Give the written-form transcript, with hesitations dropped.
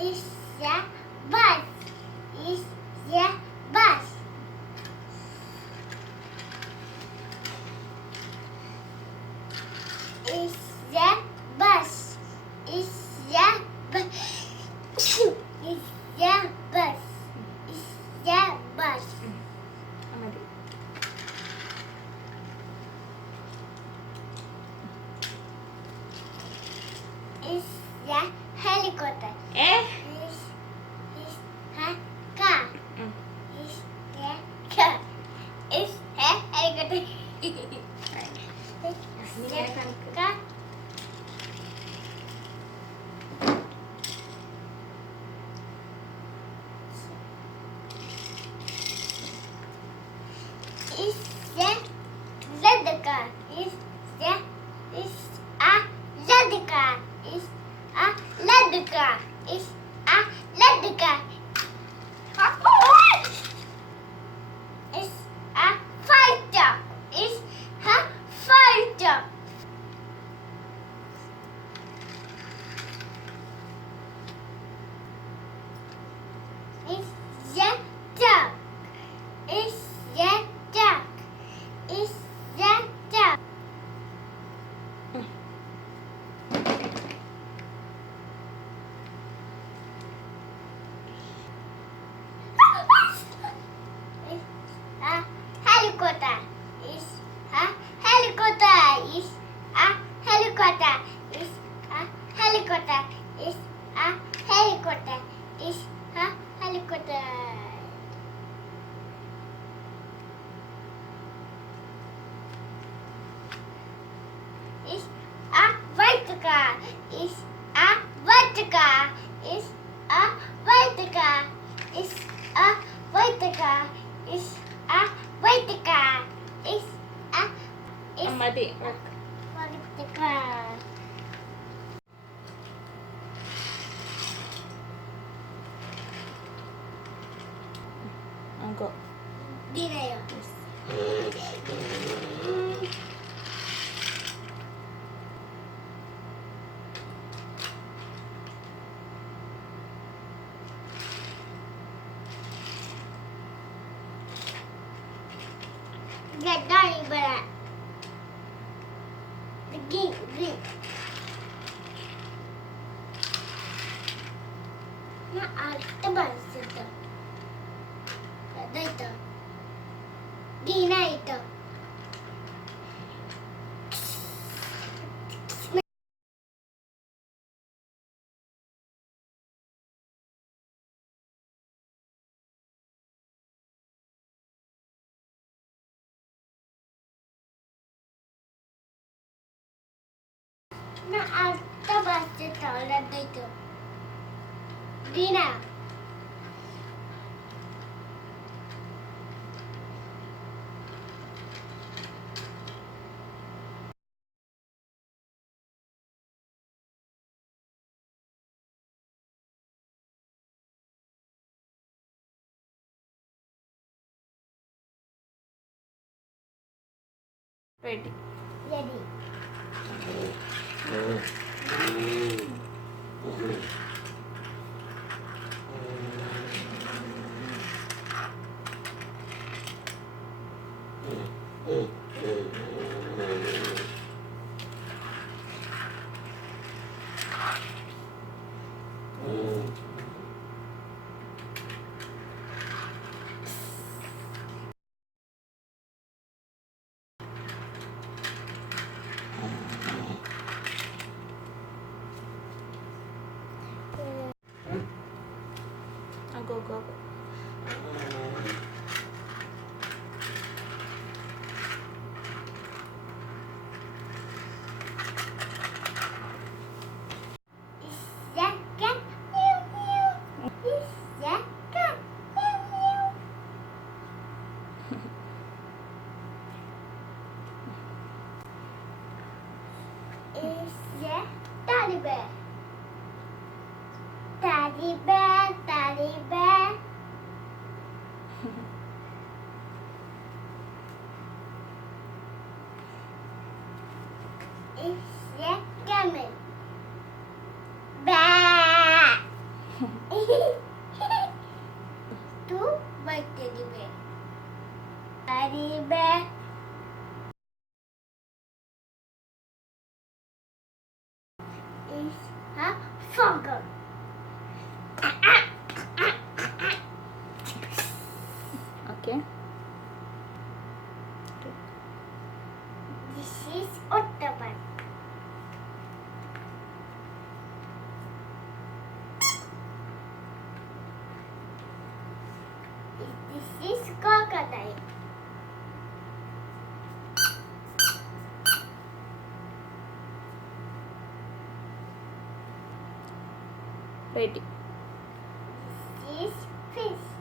Is the bus. Is the bus. Is the bus. Is the bus. Is the bus. Is the bus. മതി. Is the helicopter. ഏ Is the car. ഉം. Is the car. Is the helicopter. Is the car. Is the red car. Is a red car. Is a red car. Is a red car. Is a fire truck. Is a fire truck. Is the truck. Is the truck. Is the truck. Is a helicopter. Is a helicopter. Is a helicopter. Is a helicopter. Is a helicopter. Is a helicopter. Is a white car. Is a white car. Is a white car. Is a white car. Is a white car. Is a is മതി. white car. Go. Dinayo. Ganda iba. Green. Na alta ba ito? Ganda ito. Di na ito. Na alta ba ito? Ganda ito. Di na. Ready. Ready. Go. Is the cat? Meow meow. Is the cat? Meow meow. Is the teddy bear? Teddy bear, teddy bear. Is the camel? Bah. This is crocodile. Ready. This is fish.